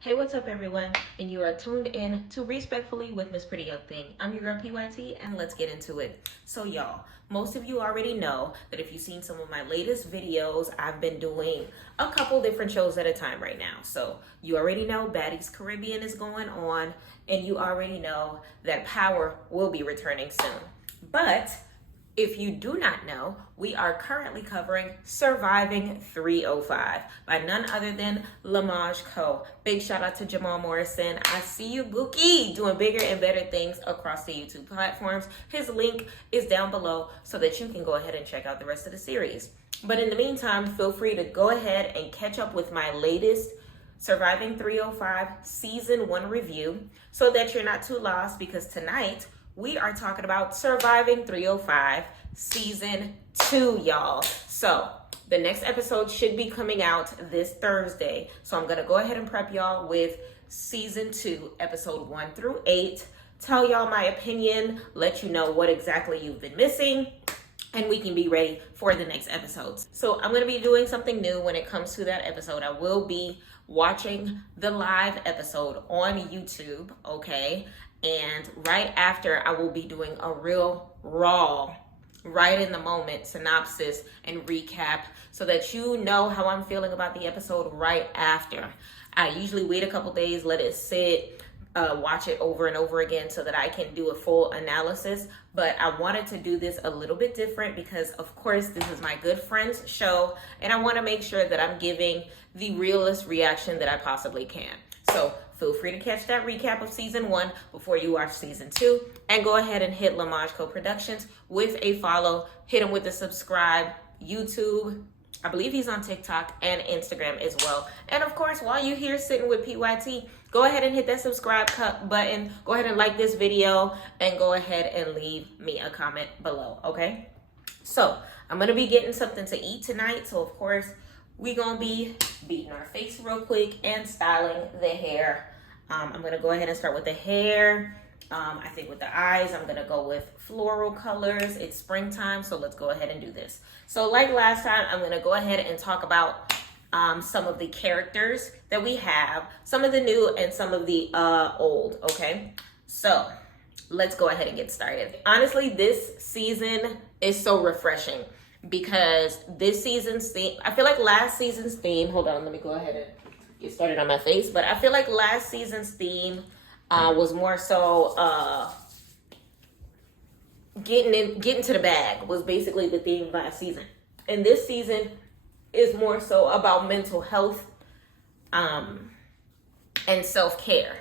Hey, what's up, everyone? And you are tuned in to Respectfully with Miss Pretty Young Thing. I'm your girl PYT, and let's get into it. So, y'all, most of you already know that if you've seen some of my latest videos, I've been doing a couple different shows at a time right now. So, you already know Baddies Caribbean is going on, and you already know that Power will be returning soon. But if you do not know, we are currently covering Surviving 305 by none other than Lamaj Co. Big shout out to Jamal Morrison. I see you, Gookie, doing bigger and better things across the YouTube platforms. His link is down below so that you can go ahead and check out the rest of the series. But in the meantime, feel free to go ahead and catch up with my latest Surviving 305 Season 1 review so that you're not too lost, because tonight we are talking about Surviving 305 Season 2, y'all. So the next episode should be coming out this Thursday. So I'm going to go ahead and prep y'all with Season 2, Episode 1 through 8. Tell y'all my opinion, let you know what exactly you've been missing, and we can be ready for the next episodes. So I'm going to be doing something new when it comes to that episode. I will be watching the live episode on YouTube, okay? And right after, I will be doing a real raw, right in the moment synopsis and recap so that you know how I'm feeling about the episode right after. I usually wait a couple days, let it sit, watch it over and over again so that I can do a full analysis. But I wanted to do this a little bit different because, of course, this is my good friend's show, and I want to make sure that I'm giving the realest reaction that I possibly can. So feel free to catch that recap of Season 1 before you watch Season 2, and go ahead and hit Lamaj Co Productions with a follow. Hit him with a subscribe. YouTube, I believe he's on TikTok and Instagram as well. And of course, while you're here sitting with PYT, go ahead and hit that subscribe button. Go ahead and like this video, and go ahead and leave me a comment below, okay? So I'm going to be getting something to eat tonight. So of course, we're going to be beating our face real quick and styling the hair. I'm going to go ahead and start with the hair. I think with the eyes, I'm going to go with floral colors. It's springtime, so let's go ahead and do this. So like last time, I'm going to go ahead and talk about some of the characters that we have, some of the new and some of the old, okay? So let's go ahead and get started. Honestly, this season is so refreshing because this season's theme, I feel like last season's theme, hold on, let me go ahead and get started on my face, but I feel like last season's theme was more so getting to the bag was basically the theme last season. And this season is more so about mental health and self-care.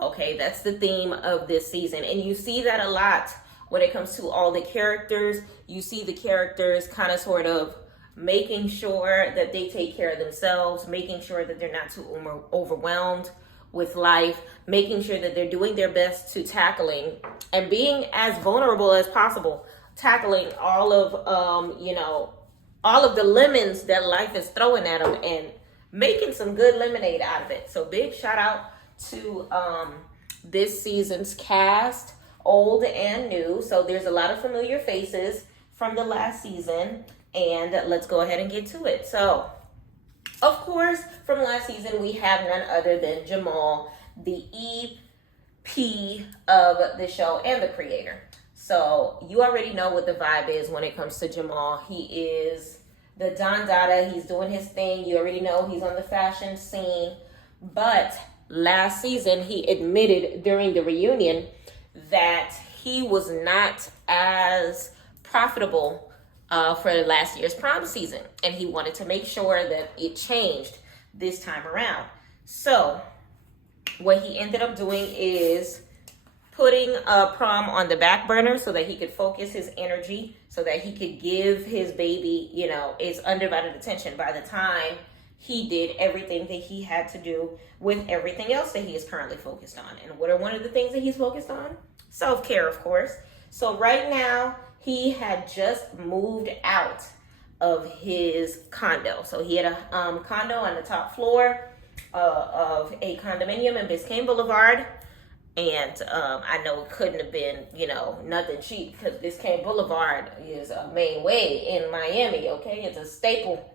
Okay, that's the theme of this season. And you see that a lot when it comes to all the characters. You see the characters kind of sort of making sure that they take care of themselves, making sure that they're not too overwhelmed with life, making sure that they're doing their best to tackling and being as vulnerable as possible, tackling all of, all of the lemons that life is throwing at them and making some good lemonade out of it. So big shout out to this season's cast, old and new. So there's a lot of familiar faces from the last season, and let's go ahead and get to it. So of course, from last season, we have none other than Jamal, the EP of the show and the creator. So you already know what the vibe is when it comes to Jamal. He is the Don Dada. He's doing his thing. You already know he's on the fashion scene. But last season, he admitted during the reunion that he was not as profitable for last year's prom season, and he wanted to make sure that it changed this time around. So what he ended up doing is putting prom on the back burner so that he could focus his energy, so that he could give his baby, his undivided attention by the time he did everything that he had to do with everything else that he is currently focused on. And what are one of the things that he's focused on? Self-care, of course. So right now, he had just moved out of his condo. So he had a condo on the top floor of a condominium in Biscayne Boulevard. And I know it couldn't have been, nothing cheap, because Biscayne Boulevard is a main way in Miami, okay? It's a staple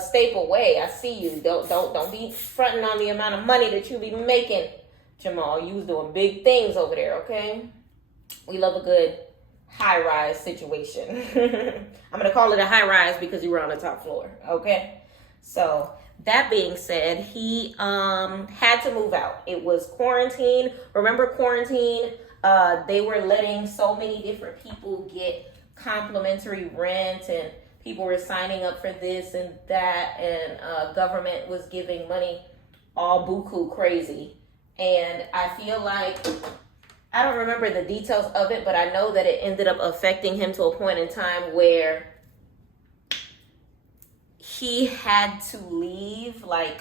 staple way. I see you. Don't be fronting on the amount of money that you be making, Jamal. You was doing big things over there, okay? We love a good high-rise situation. I'm gonna call it a high-rise because you were on the top floor, okay? So that being said, he had to move out. It was quarantine. Remember quarantine? They were letting so many different people get complimentary rent, and people were signing up for this and that, and government was giving money all buku crazy. And I feel like, I don't remember the details of it, but I know that it ended up affecting him to a point in time where he had to leave, like,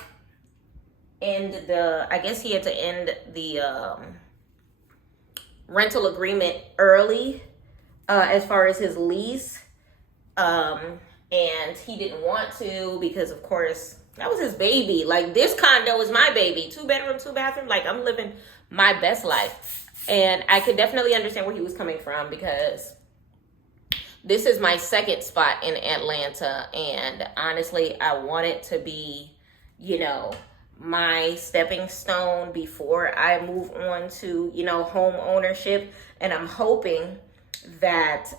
I guess he had to end the rental agreement early as far as his lease. And he didn't want to because, of course, that was his baby. Like, this condo is my baby. 2-bedroom, 2-bathroom. Like, I'm living my best life. And I could definitely understand where he was coming from because this is my second spot in Atlanta. And honestly, I want it to be, you know, my stepping stone before I move on to, you know, home ownership. And I'm hoping that,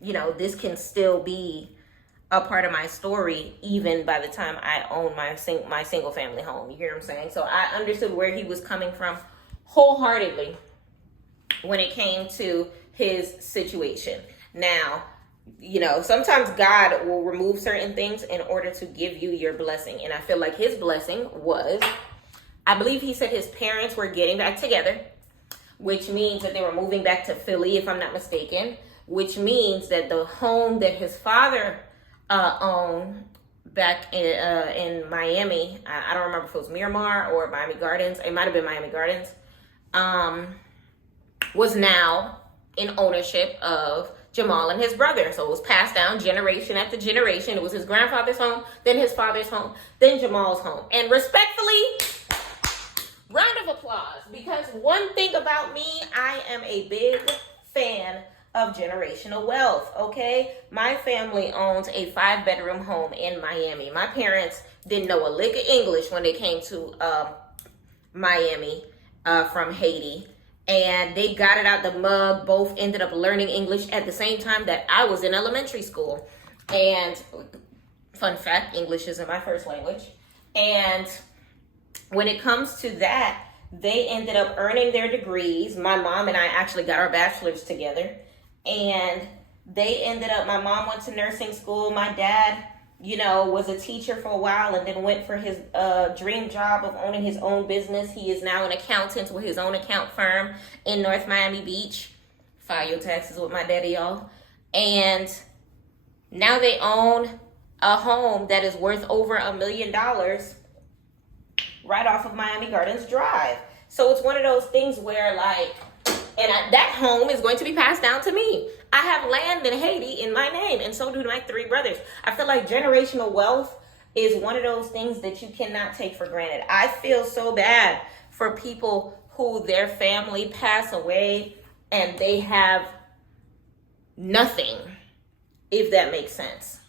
you know, this can still be a part of my story even by the time I own my single family home. You hear what I'm saying? So I understood where he was coming from wholeheartedly when it came to his situation. Now, you know, sometimes God will remove certain things in order to give you your blessing. And I feel like his blessing was, I believe he said his parents were getting back together, which means that they were moving back to Philly, if I'm not mistaken, which means that the home that his father owned back in Miami, I don't remember if it was Miramar or Miami Gardens, it might have been Miami Gardens, was now in ownership of Jamal and his brother. So it was passed down generation after generation. It was his grandfather's home, then his father's home, then Jamal's home. And respectfully, round of applause, because one thing about me, I am a big fan of generational wealth, okay? My family owns a 5-bedroom home in Miami. My parents didn't know a lick of English when they came to Miami from Haiti. And they got it out the mug. Both ended up learning English at the same time that I was in elementary school. And fun fact, English isn't my first language. And when it comes to that, they ended up earning their degrees. My mom and I actually got our bachelor's together. And they ended up, my mom went to nursing school. My dad, you know, was a teacher for a while and then went for his dream job of owning his own business. He is now an accountant with his own account firm in North Miami Beach. File your taxes with my daddy, y'all. And now they own a home that is worth over $1 million right off of Miami Gardens Drive. So it's one of those things where, like, that home is going to be passed down to me. I have land in Haiti in my name, and so do my 3 brothers. I feel like generational wealth is one of those things that you cannot take for granted. I feel so bad for people who their family pass away and they have nothing, if that makes sense.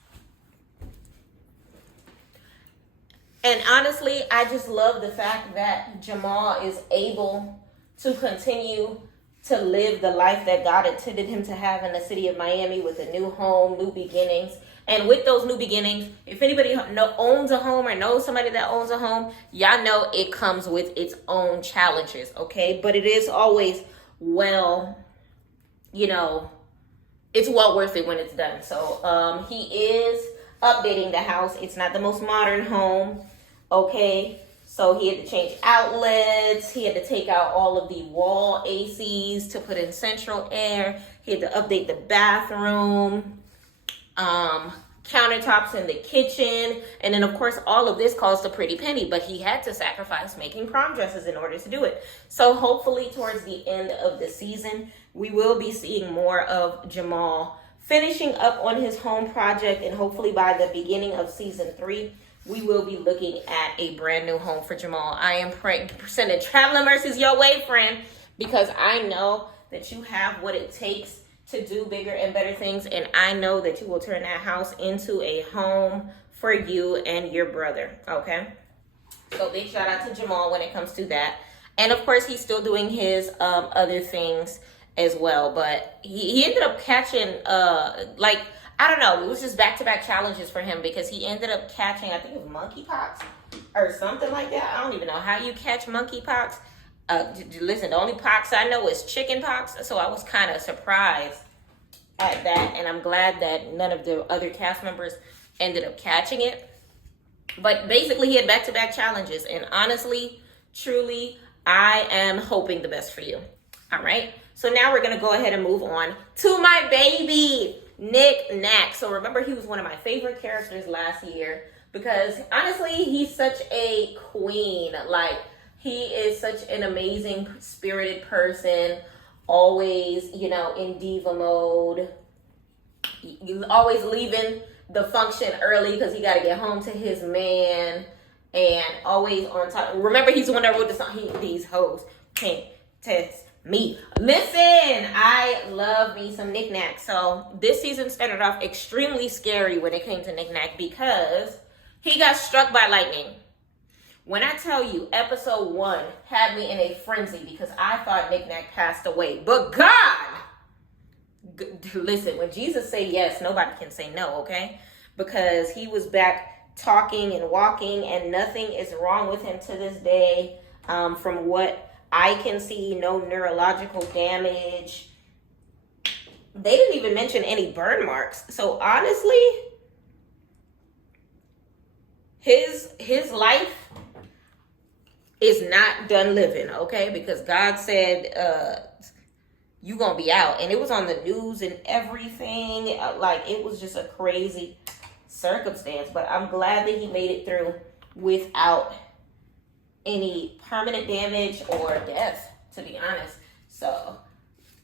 And honestly, I just love the fact that Jamal is able to continue to live the life that God intended him to have in the city of Miami with a new home, new beginnings. And with those new beginnings, if anybody owns a home or knows somebody that owns a home, y'all know it comes with its own challenges, okay? But it is always well, you know, it's well worth it when it's done. So he is updating the house. It's not the most modern home, okay? So he had to change outlets. He had to take out all of the wall ACs to put in central air. He had to update the bathroom, countertops in the kitchen. And then, of course, all of this cost a pretty penny, but he had to sacrifice making prom dresses in order to do it. So hopefully towards the end of the season, we will be seeing more of Jamal finishing up on his home project. And hopefully by the beginning of season 3, we will be looking at a brand new home for Jamal. I am sending traveling mercies your way, friend, because I know that you have what it takes to do bigger and better things, and I know that you will turn that house into a home for you and your brother, okay? So big shout out to Jamal when it comes to that. And of course, he's still doing his other things as well, but he ended up catching, like, I don't know, it was just back-to-back challenges for him because he ended up catching, I think it was monkeypox or something like that. I don't even know how you catch monkeypox. Listen, the only pox I know is chicken pox, so I was kind of surprised at that, and I'm glad that none of the other cast members ended up catching it. But basically, he had back-to-back challenges, and honestly, truly, I am hoping the best for you. All right, so now we're gonna go ahead and move on to my baby, Nick Nack. So remember, he was one of my favorite characters last year because honestly, he's such a queen. Like, he is such an amazing, spirited person, always, you know, in diva mode. Always leaving the function early because he got to get home to his man, and always on time. Remember, he's the one that wrote the song, These Hoes Can't Test Me. Listen, I love me some Nick Nack. So this season started off extremely scary when it came to Nick Nack because he got struck by lightning. When I tell you, episode 1 had me in a frenzy because I thought Nick Nack passed away. But God, listen, when Jesus say yes, nobody can say no, okay? Because he was back talking and walking, and nothing is wrong with him to this day. From what I can see, no neurological damage. They didn't even mention any burn marks. So honestly, his life is not done living, okay? Because God said, you gonna be out. And it was on the news and everything. Like, it was just a crazy circumstance. But I'm glad that he made it through without any permanent damage or death, to be honest. So,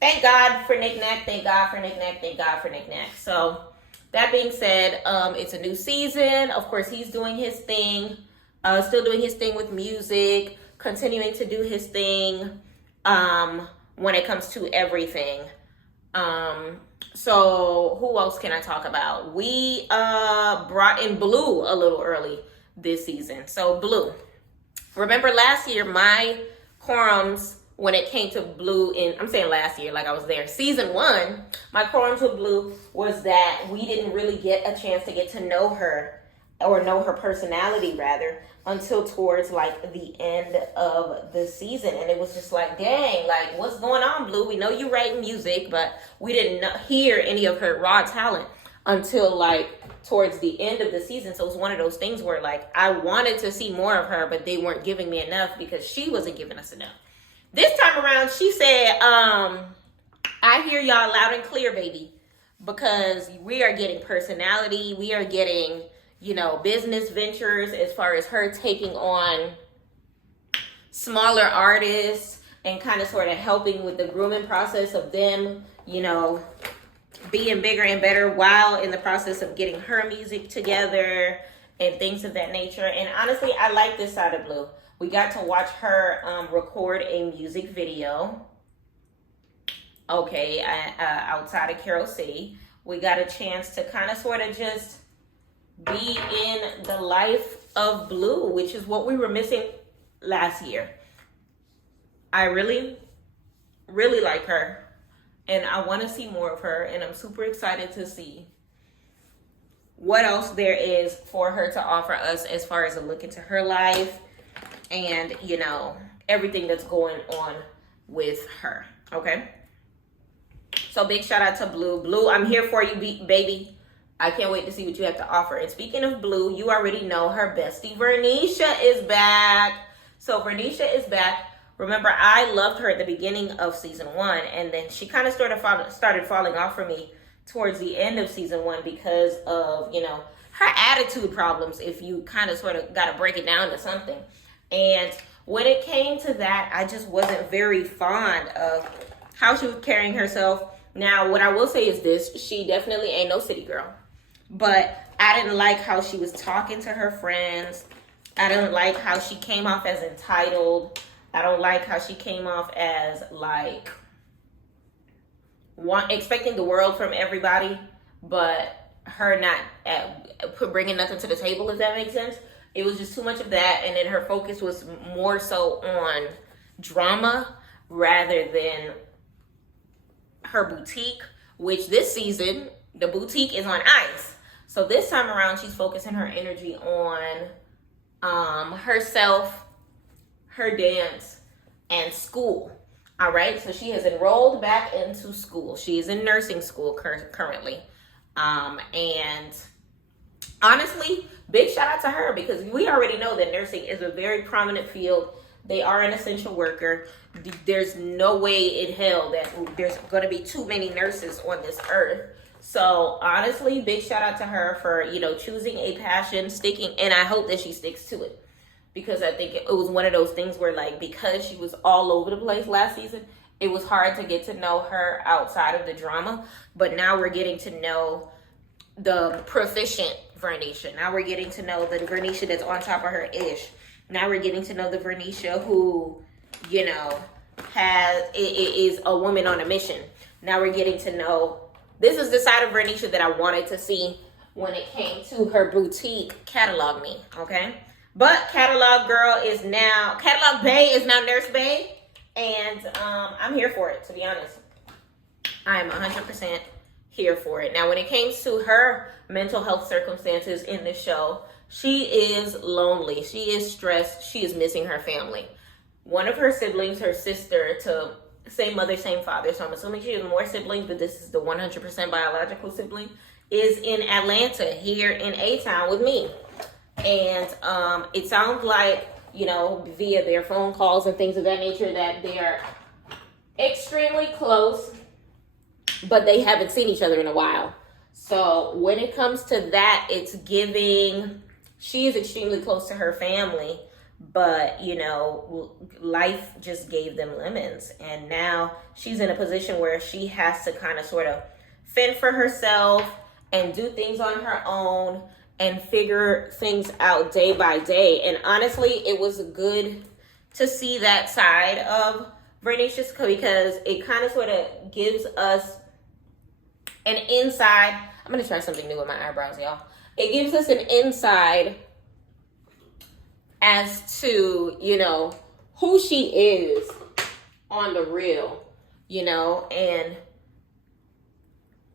thank God for Nick Nack. Thank God for Nick Nack. Thank God for Nick Nack. So, that being said, it's a new season. Of course, he's doing his thing. Still doing his thing with music, continuing to do his thing when it comes to everything. So who else can I talk about? We brought in Blue a little early this season. So Blue. Remember last year, my quorums when it came to Blue I'm saying last year like I was there. Season 1, my quorums with Blue was that we didn't really get a chance to get to know her, or know her personality rather, until towards like the end of the season. And it was just like, dang, like, what's going on, Blue? We know you write music, but we didn't hear any of her raw talent until like towards the end of the season. So it was one of those things where like I wanted to see more of her, but they weren't giving me enough because she wasn't giving us enough. This time around, she said, I hear y'all loud and clear, baby, because we are getting personality. We are getting, you know, business ventures as far as her taking on smaller artists and kind of sort of helping with the grooming process of them, you know, being bigger and better while in the process of getting her music together and things of that nature. And honestly, I like this side of Blue. We got to watch her record a music video, okay, outside of Carol City. We got a chance to kind of sort of just be in the life of Blue, which is what we were missing last year. I really, really like her, and I want to see more of her, and I'm super excited to see what else there is for her to offer us as far as a look into her life and, you know, everything that's going on with her, okay? So big shout out to Blue. Blue, I'm here for you, baby. I can't wait to see what you have to offer. And speaking of Blue, you already know her bestie, Vernisha, is back. So Vernisha is back. Remember, I loved her at the beginning of season 1, and then she kind of started falling off for me towards the end of season 1 because of, you know, her attitude problems, if you kind of sort of got to break it down to something. And when it came to that, I just wasn't very fond of how she was carrying herself. Now, what I will say is this: she definitely ain't no city girl. But I didn't like how she was talking to her friends. I didn't like how she came off as entitled. I don't like how she came off as like expecting the world from everybody, but her not bringing nothing to the table, if that makes sense. It was just too much of that, and then her focus was more so on drama rather than her boutique, which this season, the boutique is on ice. So this time around, she's focusing her energy on herself, her dance, and school. All right, so she has enrolled back into school. She is in nursing school currently. And honestly, big shout out to her, because we already know that nursing is a very prominent field. They are an essential worker. There's no way in hell that there's going to be too many nurses on this earth. So honestly, big shout out to her for, choosing a passion, sticking, and I hope that she sticks to it. Because I think it was one of those things where, like, because she was all over the place last season, it was hard to get to know her outside of the drama. But now we're getting to know the proficient Vernisha. Now we're getting to know the Vernisha that's on top of her ish. Now we're getting to know the Vernisha who, is a woman on a mission. Now we're getting to know, this is the side of Vernisha that I wanted to see when it came to her boutique Catalog Me, okay? But Catalog Bae is now Nurse Bae, and I'm here for it, to be honest. I am 100% here for it. Now, when it comes to her mental health circumstances in the show, she is lonely. She is stressed. She is missing her family. One of her siblings, her sister, to same mother, same father, so I'm assuming she has more siblings, but this is the 100% biological sibling, is in Atlanta, here in A-Town with me. And it sounds like, via their phone calls and things of that nature, that they are extremely close, but they haven't seen each other in a while. So when it comes to that, it's giving, she is extremely close to her family, but, life just gave them lemons. And now she's in a position where she has to kind of sort of fend for herself and do things on her own and figure things out day by day. And honestly, it was good to see that side of Vernisha, because it kind of sort of gives us an inside. I'm going to try something new with my eyebrows, y'all. It gives us an inside as to, who she is on the real, and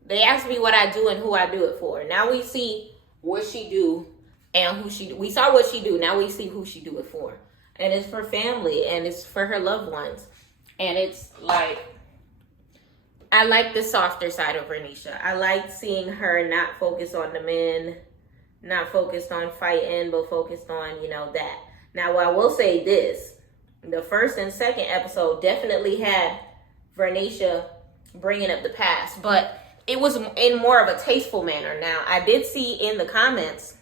they asked me what I do and who I do it for. Now we see what she do and who she do. We saw what she do. Now we see who she do it for. And it's for family, and it's for her loved ones. And it's like, I like the softer side of Vernisha. I like seeing her not focused on the men, not focused on fighting, but focused on, that. Now, I will say this. The first and second episode definitely had Vernisha bringing up the past, but it was in more of a tasteful manner. Now, I did see in the comments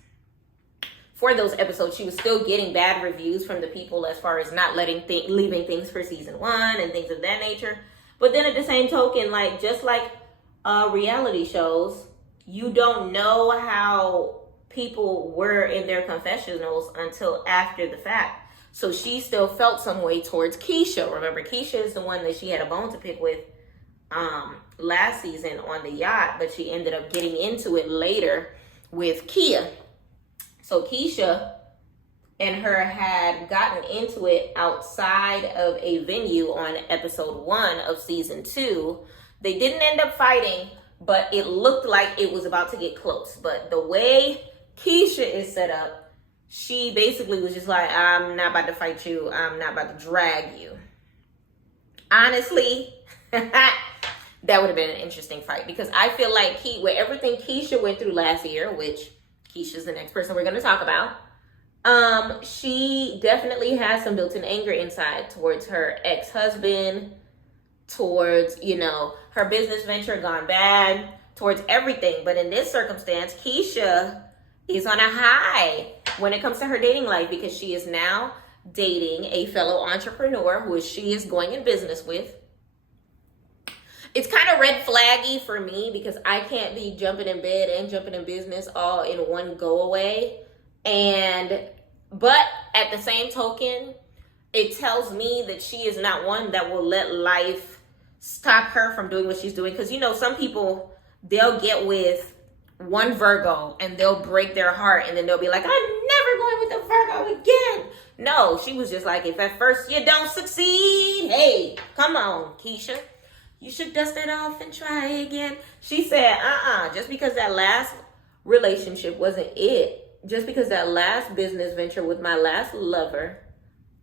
for those episodes, she was still getting bad reviews from the people as far as not leaving things for season 1 and things of that nature. But then at the same token, just like reality shows, you don't know how people were in their confessionals until after the fact. So she still felt some way towards Keisha. Remember, Keisha is the one that she had a bone to pick with last season on the yacht, but she ended up getting into it later with Kia. So Keisha and her had gotten into it outside of a venue on episode 1 of season 2. They didn't end up fighting, but it looked like it was about to get close. But the way Keisha is set up, she basically was just like, I'm not about to fight you. I'm not about to drag you. Honestly, that would have been an interesting fight, because I feel like with everything Keisha went through last year, which Keisha's the next person we're going to talk about, she definitely has some built-in anger inside towards her ex-husband, towards, her business venture gone bad, towards everything. But in this circumstance, Keisha is on a high when it comes to her dating life, because she is now dating a fellow entrepreneur who she is going in business with. It's kind of red flaggy for me, because I can't be jumping in bed and jumping in business all in one go away. But at the same token, it tells me that she is not one that will let life stop her from doing what she's doing. Because, you know, some people, they'll get with one Virgo and they'll break their heart and then they'll be like, I'm never going with a Virgo again. No, she was just like, if at first you don't succeed, hey, come on, Keisha. You should dust it off and try again. She said, just because that last relationship wasn't it, just because that last business venture with my last lover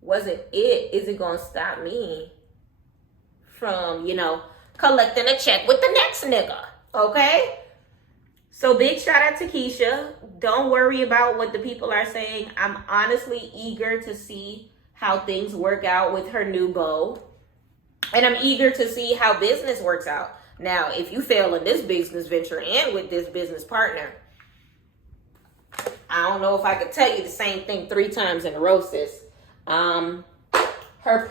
wasn't it, is it going to stop me from, you know, collecting a check with the next nigga, okay? So big shout out to Keisha. Don't worry about what the people are saying. I'm honestly eager to see how things work out with her new beau. And I'm eager to see how business works out. Now, if you fail in this business venture and with this business partner, I don't know if I could tell you the same thing 3 times in a row, sis. Her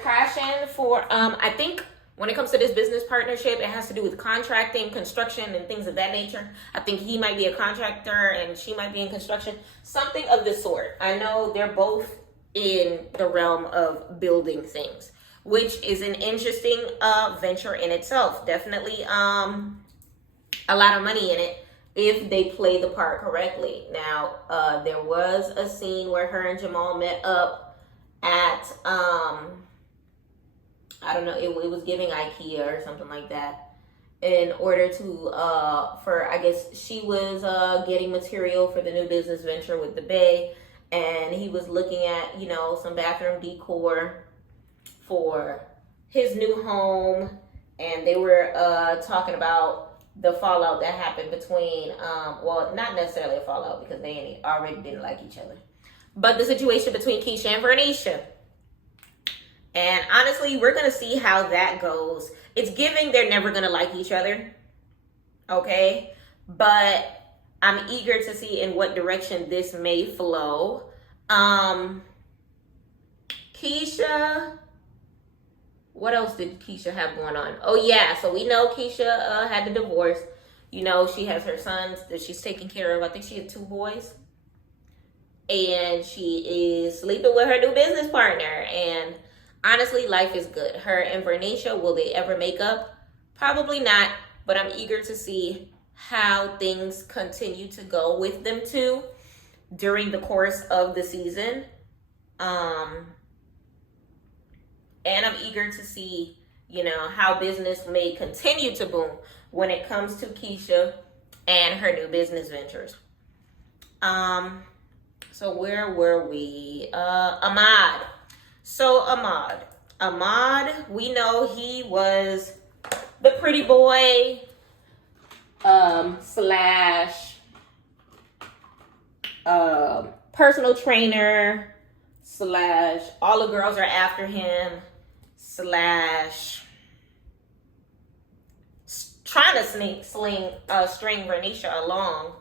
passion for, I think when it comes to this business partnership, it has to do with contracting, construction, and things of that nature. I think he might be a contractor and she might be in construction. Something of the sort. I know they're both in the realm of building things, which is an interesting venture in itself. Definitely a lot of money in it if they play the part correctly. Now, there was a scene where her and Jamal met up at, I don't know, it was giving IKEA or something like that, in order to, I guess she was getting material for the new business venture with the Bay, and he was looking at, you know, some bathroom decor for his new home, and they were talking about the fallout that happened between, well, not necessarily a fallout because they already didn't like each other, but the situation between Keisha and Vernisha. And honestly, we're going to see how that goes. It's giving they're never going to like each other, okay? But I'm eager to see in what direction this may flow. Keisha, what else did Keisha have going on? Oh, yeah. So we know Keisha had the divorce. You know, she has her sons that she's taking care of. I think she had 2 boys. And she is sleeping with her new business partner. And honestly, life is good. Her and Vernisha, will they ever make up? Probably not. But I'm eager to see how things continue to go with them two during the course of the season. And I'm eager to see, you know, how business may continue to boom when it comes to Keisha and her new business ventures. So where were we? Ahmad. So Ahmad, we know he was the pretty boy, slash, personal trainer, slash, all the girls are after him, slash, trying to string Vernisha along,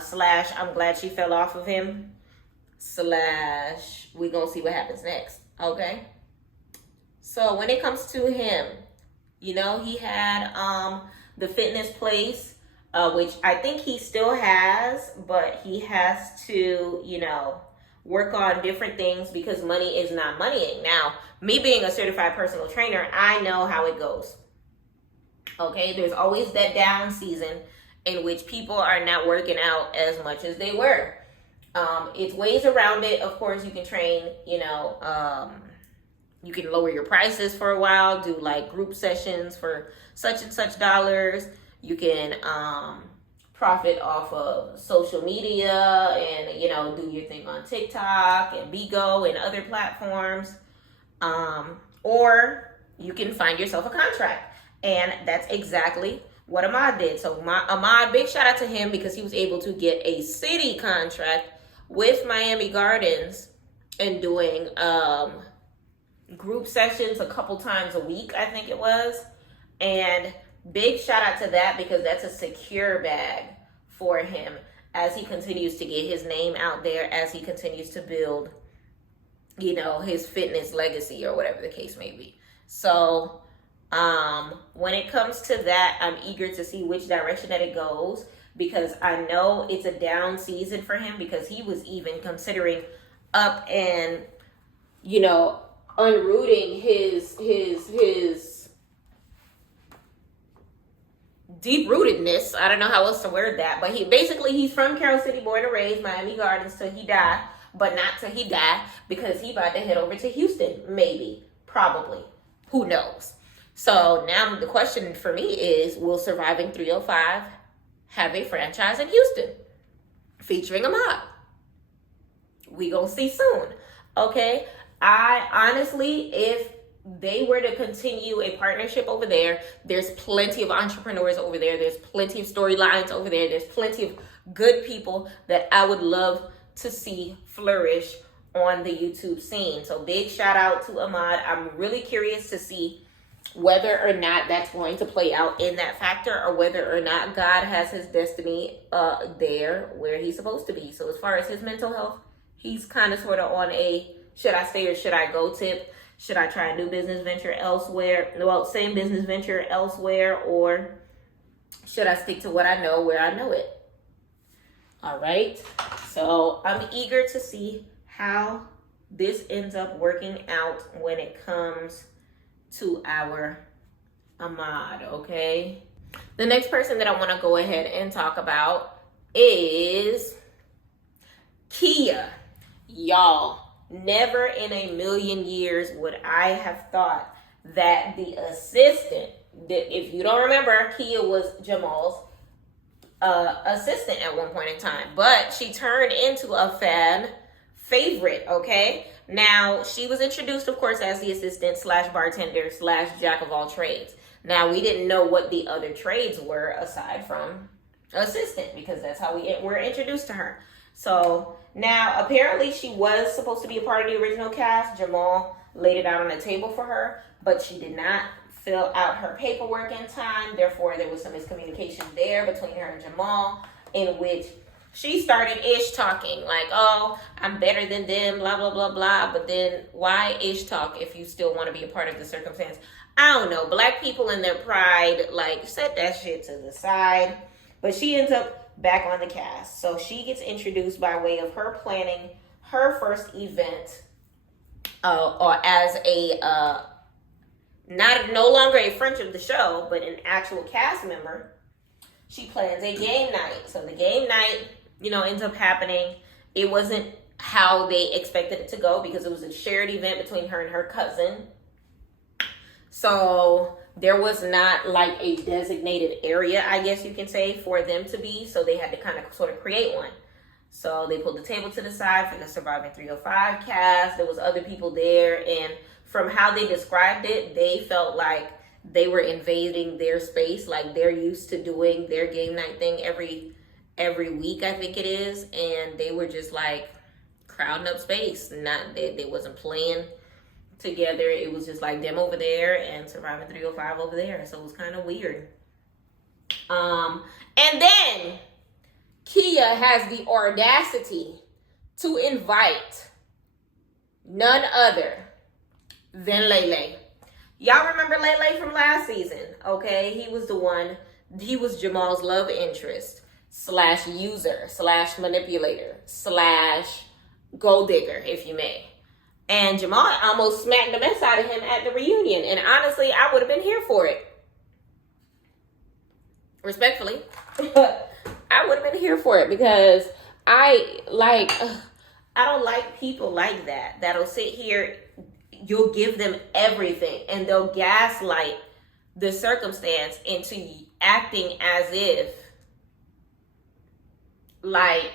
slash, I'm glad she fell off of him, slash, we gonna see what happens next, okay? So when it comes to him, you know, he had the fitness place, which I think he still has, but he has to, you know, work on different things because money is not moneying. Now, me being a certified personal trainer, I know how it goes. Okay, there's always that down season in which people are not working out as much as they were. It's ways around it. Of course, you can train, you know, you can lower your prices for a while, do like group sessions for such and such dollars. You can profit off of social media and, you know, do your thing on TikTok and Bigo and other platforms. Or you can find yourself a contract. And that's exactly what Ahmad did. So Ahmad, big shout out to him because he was able to get a city contract with Miami Gardens and doing group sessions a couple times a week, I think it was. And big shout out to that because that's a secure bag for him as he continues to get his name out there, as he continues to build, you know, his fitness legacy or whatever the case may be. So when it comes to that, I'm eager to see which direction that it goes because I know it's a down season for him because he was even considering up and, you know, unrooting his deep-rootedness. I don't know how else to word that, but he's from Carroll City, born and raised, Miami Gardens till he died, but not till he died, because he about to head over to Houston, maybe, probably, who knows. So now the question for me is, will Surviving 305 have a franchise in Houston featuring Ahmad? We gonna see soon, okay? I honestly, if they were to continue a partnership over there, there's plenty of entrepreneurs over there. There's plenty of storylines over there. There's plenty of good people that I would love to see flourish on the YouTube scene. So big shout out to Ahmad. I'm really curious to see whether or not that's going to play out in that factor, or whether or not God has his destiny there where he's supposed to be. So as far as his mental health, he's kind of sort of on a should I stay or should I go tip. Should I try a new business venture elsewhere? Well, same business venture elsewhere, or should I stick to what I know where I know it? All right. So I'm eager to see how this ends up working out when it comes to our Ahmad, okay? The next person that I want to go ahead and talk about is Kia. Y'all, never in a million years would I have thought that the assistant, if you don't remember, Kia was Jamal's assistant at one point in time, but she turned into a fan favorite, okay? Now, she was introduced, of course, as the assistant slash bartender slash jack of all trades. Now, we didn't know what the other trades were aside from assistant, because that's how we were introduced to her. So now, apparently, she was supposed to be a part of the original cast. Jamal laid it out on the table for her, but she did not fill out her paperwork in time. Therefore, there was some miscommunication there between her and Jamal, in which she started ish talking like, oh, I'm better than them, blah, blah, blah, blah. But then why ish talk if you still want to be a part of the circumstance? I don't know. Black people in their pride, like, set that shit to the side. But she ends up back on the cast. So she gets introduced by way of her planning her first event, or as a, no longer a friend of the show, but an actual cast member. She plans a game night. So the game night, ends up happening. It wasn't how they expected it to go, because it was a shared event between her and her cousin. So there was not like a designated area, I guess you can say, for them to be. So they had to kind of sort of create one. So they pulled the table to the side for the Surviving 305 cast. There was other people there. And from how they described it, they felt like they were invading their space. Like they're used to doing their game night thing every week, I think it is. And they were just like crowding up space. They wasn't playing together. It was just like them over there and Surviving 305 over there. So it was kind of weird. And then Kia has the audacity to invite none other than Lele. Y'all remember Lele from last season, okay? He was Jamal's love interest / user / manipulator / gold digger, if you may. And Jamal almost smacked the mess out of him at the reunion. And honestly, I would have been here for it. Respectfully. I would have been here for it, because I don't like people like that. That'll sit here, you'll give them everything, and they'll gaslight the circumstance into acting as if like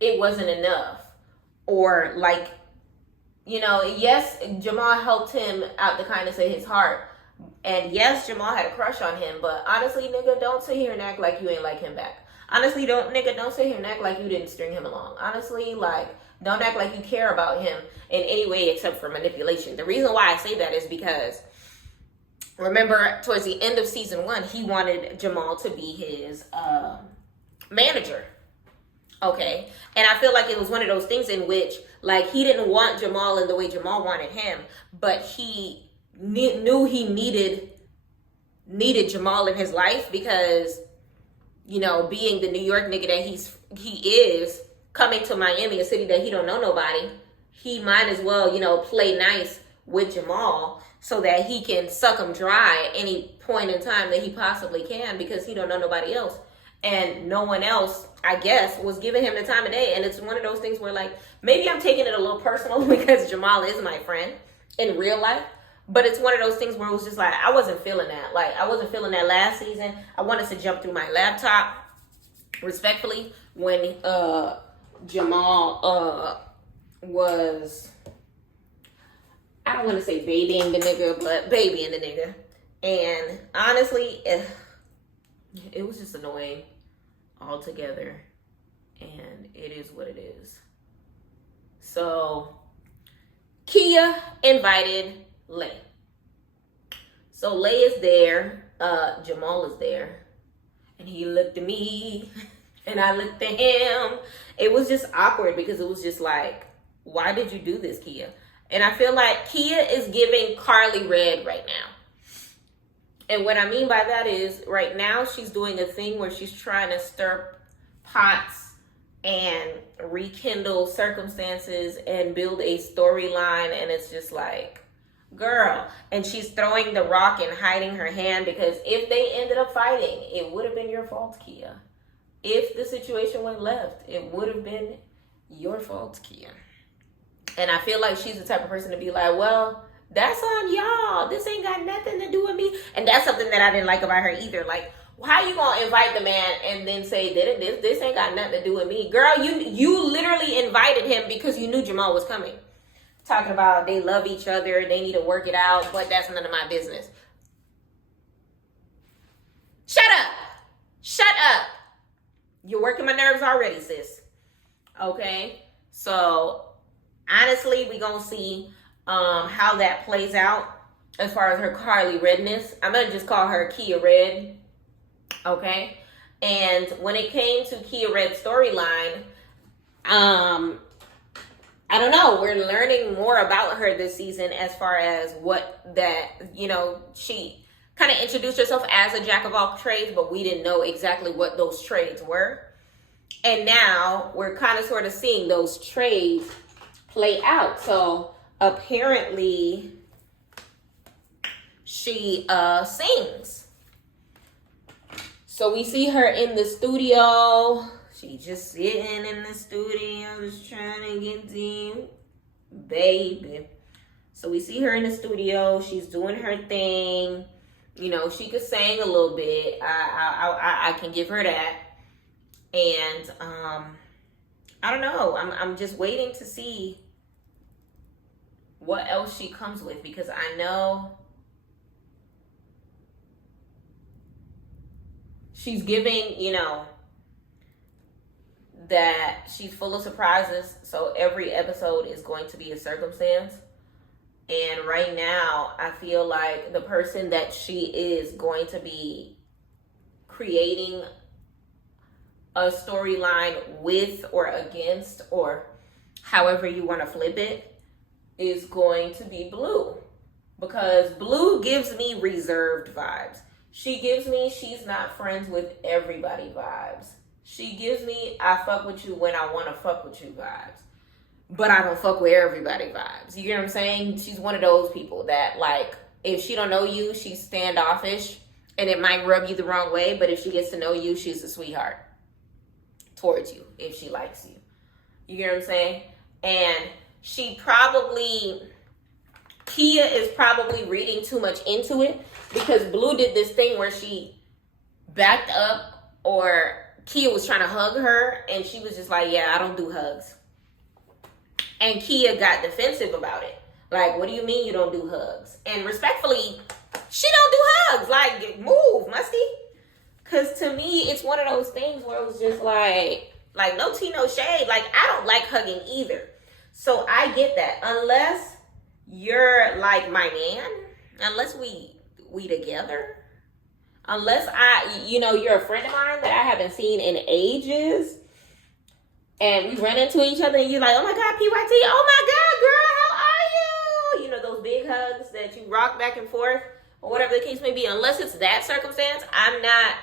it wasn't enough. Or like, yes, Jamal helped him out the kindness of his heart. And yes, Jamal had a crush on him. But honestly, nigga, don't sit here and act like you ain't like him back. Honestly, don't sit here and act like you didn't string him along. Honestly, don't act like you care about him in any way except for manipulation. The reason why I say that is because, remember, towards the end of season 1, he wanted Jamal to be his manager. Okay. And I feel like it was one of those things in which, he didn't want Jamal in the way Jamal wanted him, but he knew he needed Jamal in his life because, being the New York nigga that he is, coming to Miami, a city that he don't know nobody, he might as well, play nice with Jamal so that he can suck them dry at any point in time that he possibly can, because he don't know nobody else. And no one else, I guess, was giving him the time of day. And it's one of those things where, like, maybe I'm taking it a little personal because Jamal is my friend in real life. But it's one of those things where it was just like, I wasn't feeling that. Like, I wasn't feeling that last season. I wanted to jump through my laptop, respectfully, when Jamal was, I don't want to say babying the nigga, but babying the nigga. And honestly, it was just annoying altogether. And it is what it is. So, Kia invited Lay. So Lay is there. Jamal is there. And he looked at me. And I looked at him. It was just awkward because it was just like, why did you do this, Kia? And I feel like Kia is giving Carly Red right now. And what I mean by that is, right now she's doing a thing where she's trying to stir pots and rekindle circumstances and build a storyline. And it's just like, girl. And she's throwing the rock and hiding her hand, because if they ended up fighting, it would have been your fault, Kia. If the situation went left, it would have been your fault, Kia. And I feel like she's the type of person to be like, well, that's on y'all. This ain't got nothing to do with me. And that's something that I didn't like about her either. Like, how you gonna invite the man and then say that this ain't got nothing to do with me? Girl, you literally invited him because you knew Jamal was coming. Talking about they love each other, they need to work it out, but that's none of my business. Shut up. Shut up. You're working my nerves already, sis. Okay? So, honestly, we gonna see how that plays out as far as her Carly Redness. I'm gonna just call her Kia Red. Okay? And when it came to Kia Red's storyline, I don't know. We're learning more about her this season as far as what that, she kind of introduced herself as a jack of all trades, but we didn't know exactly what those trades were. And now we're kind of sort of seeing those trades play out. So apparently she sings. So we see her in the studio. She just sitting in the studio, just trying to get deep, baby. So we see her in the studio. She's doing her thing. She could sing a little bit. I can give her that. And I don't know. I'm just waiting to see what else she comes with, because I know she's giving, that she's full of surprises. So every episode is going to be a circumstance. And right now, I feel like the person that she is going to be creating a storyline with or against, or however you want to flip it, is going to be Blue. Because Blue gives me reserved vibes. She gives me she's not friends with everybody vibes. She gives me I fuck with you when I want to fuck with you vibes. But I don't fuck with everybody vibes. You get what I'm saying? She's one of those people that, like, if she don't know you, she's standoffish. And it might rub you the wrong way. But if she gets to know you, she's a sweetheart towards you, if she likes you. You get what I'm saying? And Kia is probably reading too much into it, because Blue did this thing where she backed up, or Kia was trying to hug her, and she was just like, yeah, I don't do hugs. And Kia got defensive about it. Like, what do you mean you don't do hugs? And respectfully, she don't do hugs. Like, move, musty. Because to me, it's one of those things where it was just like no tea, no shade. Like, I don't like hugging either. So I get that. Unless you're like my man, unless we together, unless you're a friend of mine that I haven't seen in ages, and we run into each other and you're like, oh my God, PYT, oh my God, girl, how are you? Those big hugs that you rock back and forth, or whatever the case may be. Unless it's that circumstance, I'm not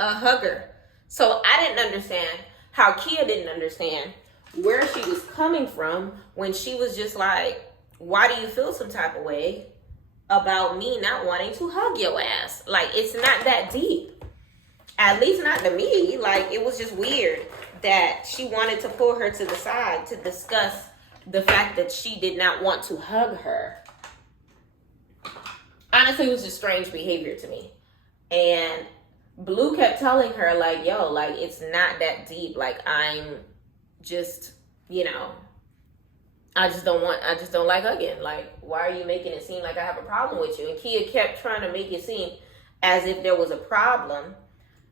a hugger. So I didn't understand how Kia didn't understand where she was coming from when she was just like, why do you feel some type of way about me not wanting to hug your ass? Like, it's not that deep. At least not to me. Like, it was just weird that she wanted to pull her to the side to discuss the fact that she did not want to hug her. Honestly, it was just strange behavior to me. And Blue kept telling her, like, yo, like, it's not that deep. Like, I'm just, I just don't like hugging. Like, why are you making it seem like I have a problem with you? And Kia kept trying to make it seem as if there was a problem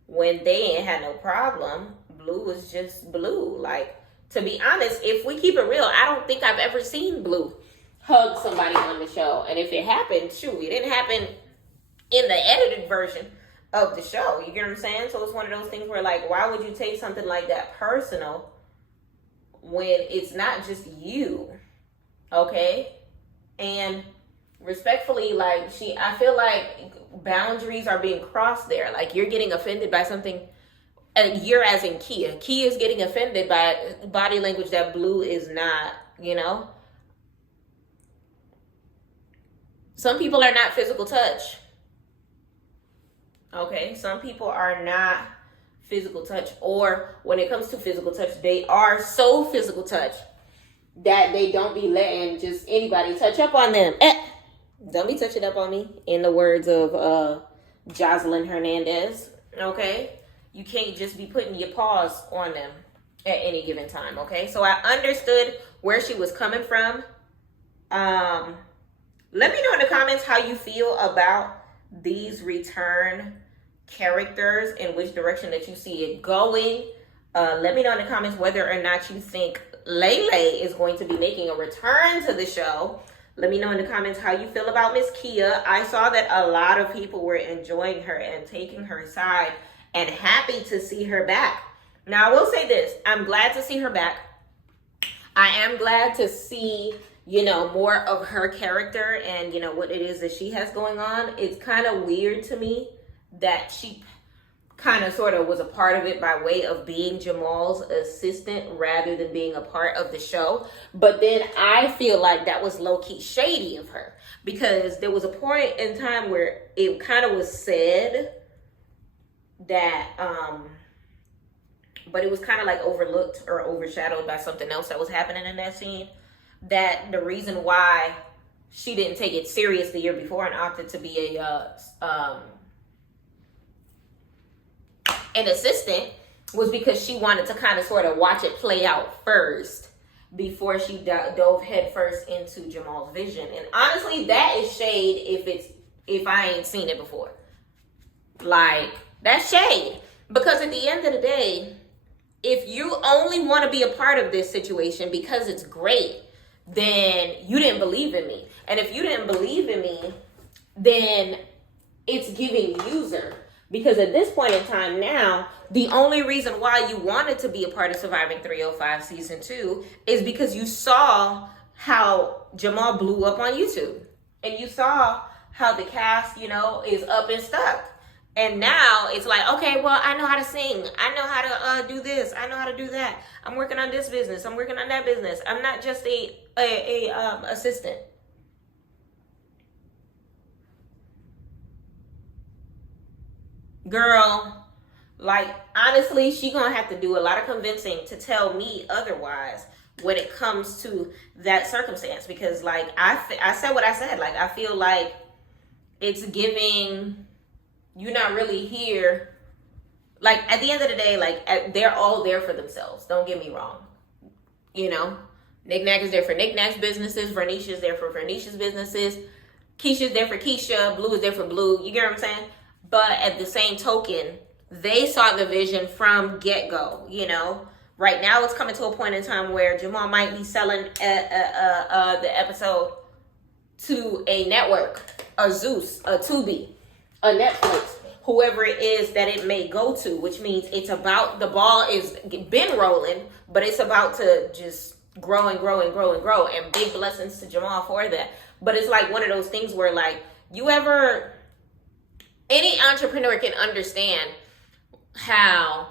when they ain't had no problem. Blue was just Blue. Like, to be honest, if we keep it real, I don't think I've ever seen Blue hug somebody on the show. And if it happened, shoot, it didn't happen in the edited version of the show. You get what I'm saying? So it's one of those things where, like, why would you take something like that personal when it's not just you? Okay? And respectfully, like, I feel like boundaries are being crossed there. Like, you're getting offended by something, and you're, as in Kia is getting offended by body language that Blue is not, Some people are not physical touch. Okay? Some people are not physical touch. Or when it comes to physical touch, they are so physical touch that they don't be letting just anybody touch up on them. Don't be touching up on me, in the words of Jocelyn Hernandez. Okay? You can't just be putting your paws on them at any given time. Okay? So I understood where she was coming from. Let me know in the comments how you feel about these return characters and which direction that you see it going. Let me know in the comments whether or not you think Lele is going to be making a return to the show. Let me know in the comments how you feel about Miss Kia. I saw that a lot of people were enjoying her and taking her side and happy to see her back. Now, I will say this. I'm glad to see her back. I am glad to see, more of her character and, what it is that she has going on. It's kind of weird to me that she kind of sort of was a part of it by way of being Jamal's assistant rather than being a part of the show. But then I feel like that was low-key shady of her, because there was a point in time where it kind of was said that, but it was kind of like overlooked or overshadowed by something else that was happening in that scene, that the reason why she didn't take it serious the year before and opted to be an assistant was because she wanted to kind of sort of watch it play out first before she dove head first into Jamal's vision. And honestly, that is shade if I ain't seen it before. Like, that's shade. Because at the end of the day, if you only want to be a part of this situation because it's great, then you didn't believe in me. And if you didn't believe in me, then it's giving user. Because at this point in time now, the only reason why you wanted to be a part of Surviving 305 Season 2 is because you saw how Jamal blew up on YouTube. And you saw how the cast, is up and stuck. And now it's like, okay, well, I know how to sing. I know how to do this. I know how to do that. I'm working on this business. I'm working on that business. I'm not just a assistant. Girl, like, honestly, she gonna have to do a lot of convincing to tell me otherwise when it comes to that circumstance. Because, like, I said what I said. Like, I feel like it's giving, you're not really here. Like, at the end of the day, like, they're all there for themselves. Don't get me wrong. Nick Nack is there for Nick Nack's businesses. Vernisha is there for Vernisha's businesses. Keisha's there for Keisha. Blue is there for Blue. You get what I'm saying? But at the same token, they saw the vision from get-go, Right now, it's coming to a point in time where Jamal might be selling the episode to a network, a Zeus, a Tubi, a Netflix, whoever it is that it may go to, which means it's about, the ball is been rolling, but it's about to just grow and grow and grow and grow. And big blessings to Jamal for that. But it's like one of those things where, like, any entrepreneur can understand how,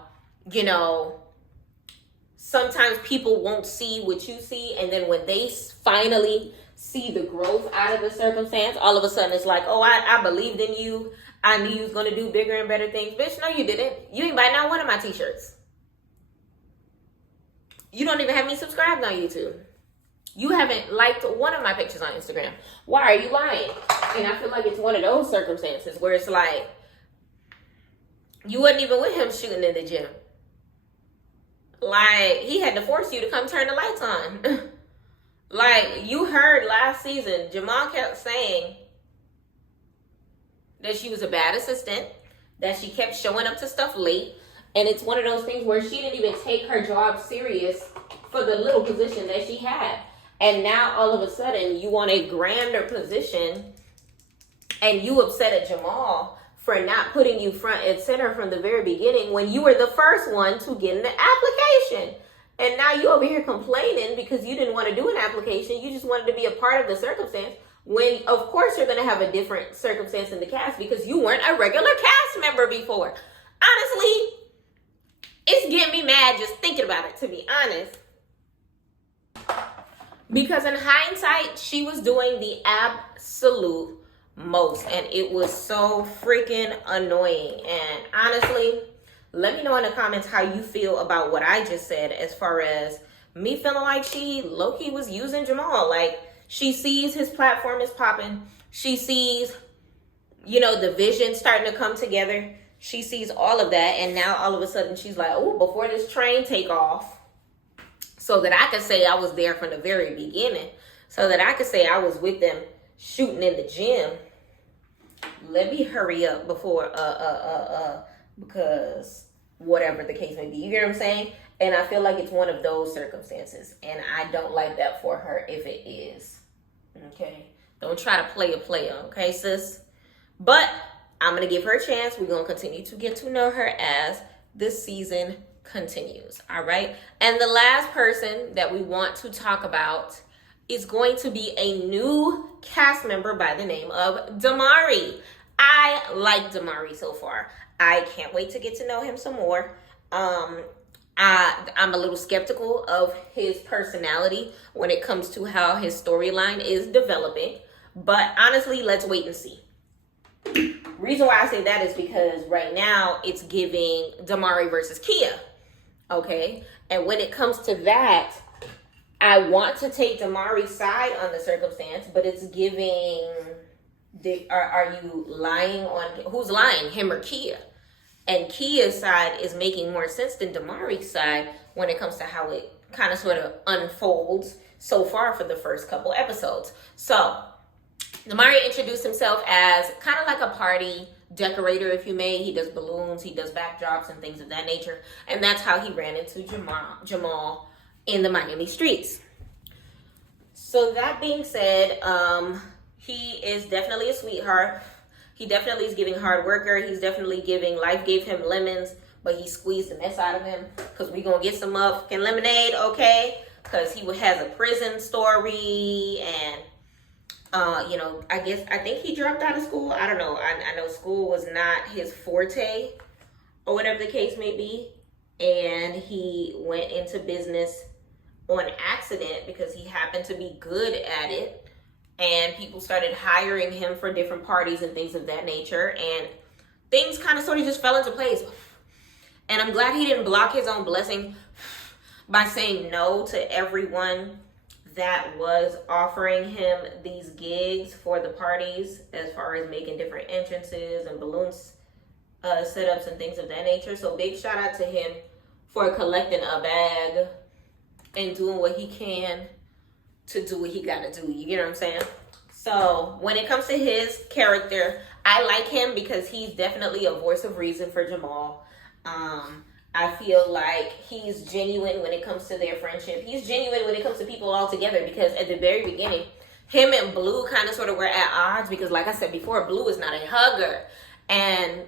sometimes people won't see what you see. And then when they finally see the growth out of the circumstance. All of a sudden, it's like, oh, I believed in you. I knew you was going to do bigger and better things. Bitch, no, you didn't. You ain't buy not one of my t-shirts. You don't even have me subscribed on YouTube. You haven't liked one of my pictures on Instagram. Why are you lying? And I feel like it's one of those circumstances where it's like, you wasn't even with him shooting in the gym. Like, he had to force you to come turn the lights on. Like, you heard last season, Jamal kept saying that she was a bad assistant, that she kept showing up to stuff late. And it's one of those things where she didn't even take her job serious for the little position that she had. And now all of a sudden you want a grander position and you upset at Jamal for not putting you front and center from the very beginning when you were the first one to get an application. And now you over here complaining because you didn't want to do an application. You just wanted to be a part of the circumstance when, of course, you're going to have a different circumstance in the cast because you weren't a regular cast member before. Honestly, it's getting me mad just thinking about it, to be honest. Because in hindsight, she was doing the absolute most. And it was so freaking annoying. And honestly, let me know in the comments how you feel about what I just said as far as me feeling like she low-key was using Jamal. Like, she sees his platform is popping. She sees, you know, the vision starting to come together. She sees all of that. And now all of a sudden she's like, oh, before this train take off, so that I could say I was there from the very beginning, so that I could say I was with them shooting in the gym. Let me hurry up before, because whatever the case may be, you get what I'm saying? And I feel like it's one of those circumstances, and I don't like that for her if it is. Okay? Don't try to play a player, okay, sis? But I'm going to give her a chance. We're going to continue to get to know her as this season continues. All right. And the last person that we want to talk about is going to be a new cast member by the name of Damari. I like Damari so far. I can't wait to get to know him some more. I'm a little skeptical of his personality when it comes to how his storyline is developing. But honestly, let's wait and see. Reason why I say that is because right now it's giving Damari versus Kia. Okay, and when it comes to that, I want to take Damari's side on the circumstance, but it's giving, are you lying on, who's lying, him or Kia? And Kia's side is making more sense than Damari's side when it comes to how it kind of sort of unfolds so far for the first couple episodes. So, Damari introduced himself as kind of like a party decorator, if you may. He does balloons, he does backdrops and things of that nature. And that's how he ran into Jamal in the Miami streets. So that being said, he is definitely a sweetheart. He definitely is giving hard worker. He's definitely giving, life gave him lemons, but he squeezed the mess out of him. Because we're going to get some motherfucking lemonade, okay? Because he has a prison story and you know, I think he dropped out of school. I don't know. I know school was not his forte or whatever the case may be. And he went into business on accident because he happened to be good at it. And people started hiring him for different parties and things of that nature. And things kind of sort of just fell into place. And I'm glad he didn't block his own blessing by saying no to everyone that was offering him these gigs for the parties, as far as making different entrances and balloons setups and things of that nature. So big shout out to him for collecting a bag and doing what he can to do what he gotta do. You get what I'm saying? So when it comes to his character, I like him because he's definitely a voice of reason for Jamal. I feel like he's genuine when it comes to their friendship. He's genuine when it comes to people all together, because at the very beginning, him and Blue kind of sort of were at odds because, like I said before, Blue is not a hugger. And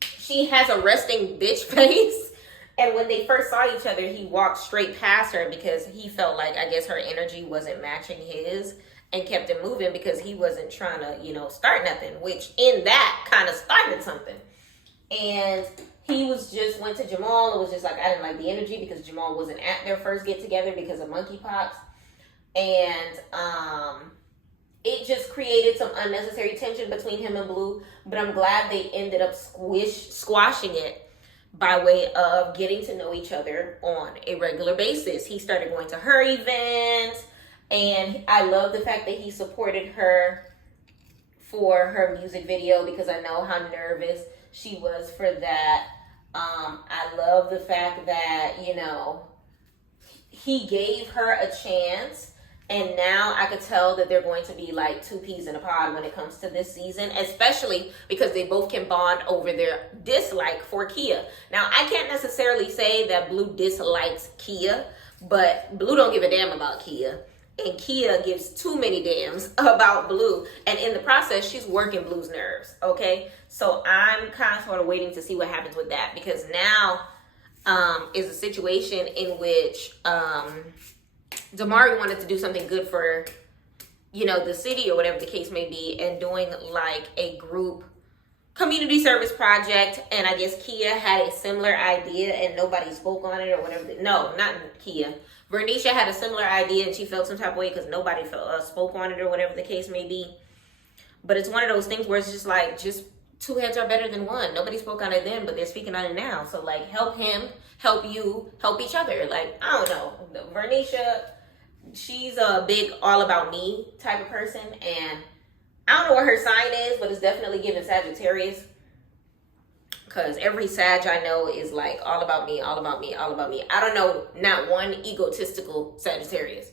she has a resting bitch face. And when they first saw each other, he walked straight past her because he felt like, I guess, her energy wasn't matching his, and kept it moving because he wasn't trying to, you know, start nothing, which in that kind of started something. And he went to Jamal and was just like, I didn't like the energy because Jamal wasn't at their first get together because of monkeypox. and it just created some unnecessary tension between him and Blue. But I'm glad they ended up squashing it by way of getting to know each other on a regular basis. He started going to her events, and I love the fact that he supported her for her music video, because I know how nervous she was for that. I love the fact that, you know, he gave her a chance, and now I could tell that they're going to be like two peas in a pod when it comes to this season, especially because they both can bond over their dislike for Kia. Now, I can't necessarily say that Blue dislikes Kia, but Blue don't give a damn about Kia. And Kia gives too many damns about Blue. And in the process, she's working Blue's nerves, okay? So I'm kind of sort of waiting to see what happens with that, because now is a situation in which Damari wanted to do something good for, you know, the city or whatever the case may be, and doing like a group community service project. And I guess Kia had a similar idea and nobody spoke on it or whatever. No, not Kia. Vernisha had a similar idea and she felt some type of way because nobody spoke on it or whatever the case may be. But it's one of those things where it's just like, just two heads are better than one. Nobody spoke on it then, but they're speaking on it now. So like, help him, help you, help each other. Like, I don't know. Vernisha, she's a big all about me type of person. And I don't know what her sign is, but it's definitely giving Sagittarius. Because every Sag I know is like all about me, all about me, all about me. I don't know, not one egotistical Sagittarius.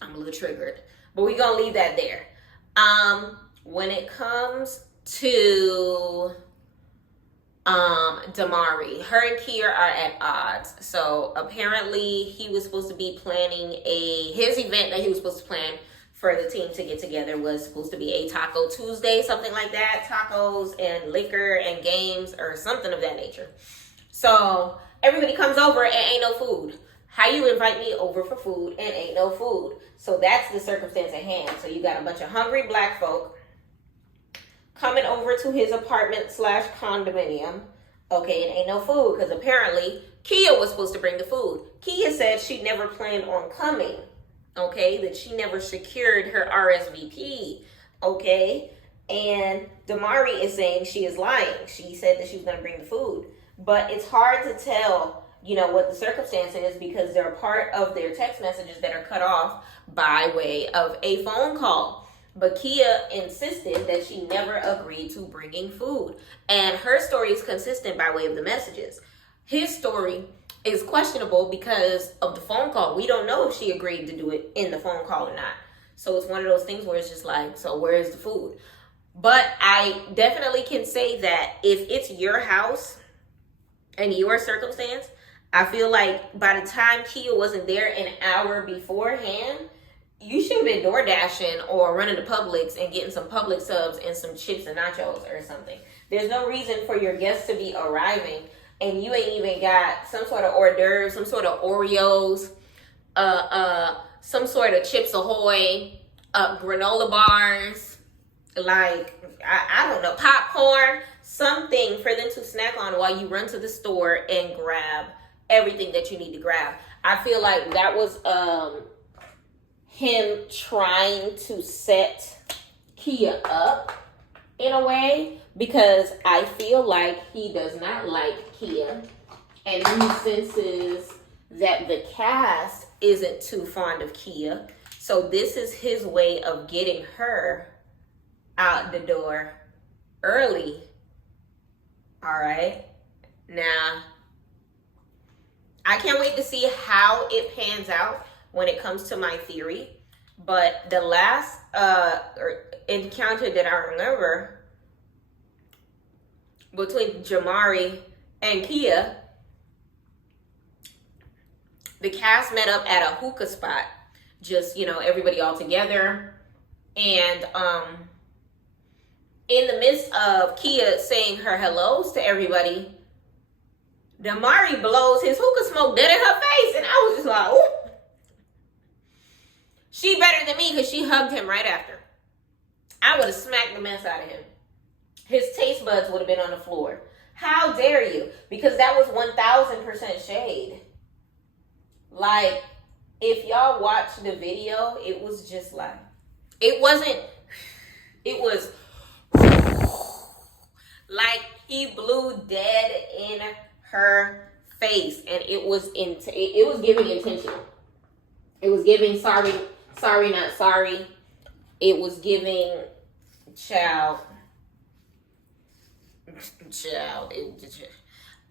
I'm a little triggered. But we're going to leave that there. When it comes to Damari, her and Kia are at odds. So apparently he was supposed to be planning his event that he was supposed to plan for the team to get together was supposed to be a Taco Tuesday, something like that. Tacos and liquor and games or something of that nature. So everybody comes over and ain't no food. How you invite me over for food and ain't no food? So that's the circumstance at hand. So you got a bunch of hungry black folk coming over to his apartment / condominium. Okay, and ain't no food because apparently Kia was supposed to bring the food. Kia said she never planned on coming. Okay, that she never secured her RSVP, okay? And Damari is saying she is lying. She said that she was going to bring the food. But it's hard to tell, you know, what the circumstance is because they're part of their text messages that are cut off by way of a phone call. But Kia insisted that she never agreed to bringing food. And her story is consistent by way of the messages. His story is questionable because of the phone call. We don't know if she agreed to do it in the phone call or not. So it's one of those things where it's just like, so where's the food? But I definitely can say that if it's your house and your circumstance, I feel like by the time Kia wasn't there an hour beforehand, you should have been door dashing or running to Publix and getting some Publix subs and some chips and nachos or something. There's no reason for your guests to be arriving and you ain't even got some sort of hors d'oeuvres, some sort of Oreos, some sort of Chips Ahoy, granola bars, like, I don't know, popcorn, something for them to snack on while you run to the store and grab everything that you need to grab. I feel like that was him trying to set Kia up in a way, because I feel like he does not like Kia and he senses that the cast isn't too fond of Kia. So this is his way of getting her out the door early. All right. Now, I can't wait to see how it pans out when it comes to my theory. But the last encounter that I remember between Jamari and Kia, the cast met up at a hookah spot, just, you know, everybody all together. And in the midst of Kia saying her hellos to everybody, Damari blows his hookah smoke dead in her face. And I was just like, ooh. She better than me because she hugged him right after. I would have smacked the mess out of him. His taste buds would have been on the floor. How dare you? Because that was 1000% shade. Like, if y'all watch the video, it was just like, it was like he blew dead in her face, and it was giving intentional. It was giving sorry, not sorry. It was giving child.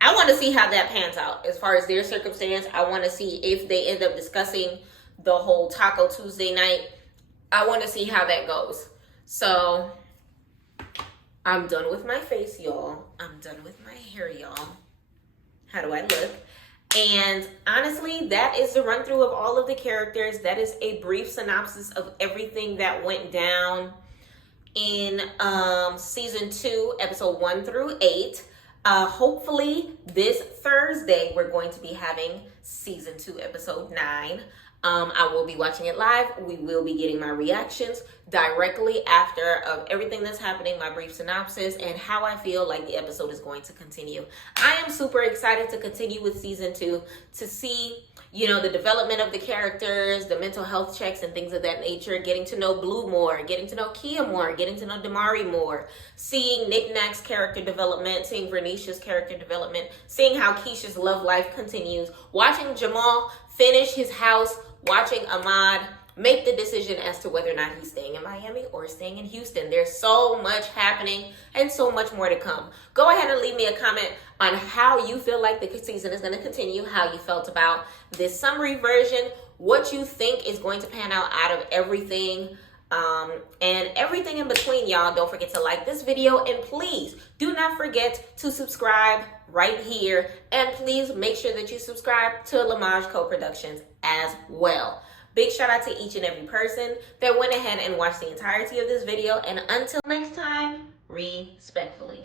I want to see how that pans out as far as their circumstance. I want to see if they end up discussing the whole Taco Tuesday night. I want to see how that goes. So I'm done with my face, y'all. I'm done with my hair, y'all. How do I look? And honestly, that is the run through of all of the characters. That is a brief synopsis of everything that went down in season 2, episode 1 through 8. Hopefully this Thursday we're going to be having season 2, episode 9. I will be watching it live. We will be getting my reactions directly after of everything that's happening, my brief synopsis, and how I feel like the episode is going to continue. I am super excited to continue with season 2 to see, the development of the characters, the mental health checks and things of that nature, getting to know Blue more, getting to know Kia more, getting to know Damari more, seeing Nick Nack's character development, seeing Vernicia's character development, seeing how Keisha's love life continues, watching Jamal finish his house, watching Ahmad make the decision as to whether or not he's staying in Miami or staying in Houston. There's so much happening and so much more to come. Go ahead and leave me a comment on how you feel like the season is going to continue, how you felt about this summary version, what you think is going to pan out of everything, and everything in between, y'all. Don't forget to like this video, and please do not forget to subscribe right here, and please make sure that you subscribe to Lamaj Co-Productions as well. Big shout out to each and every person that went ahead and watched the entirety of this video, and until next time, respectfully.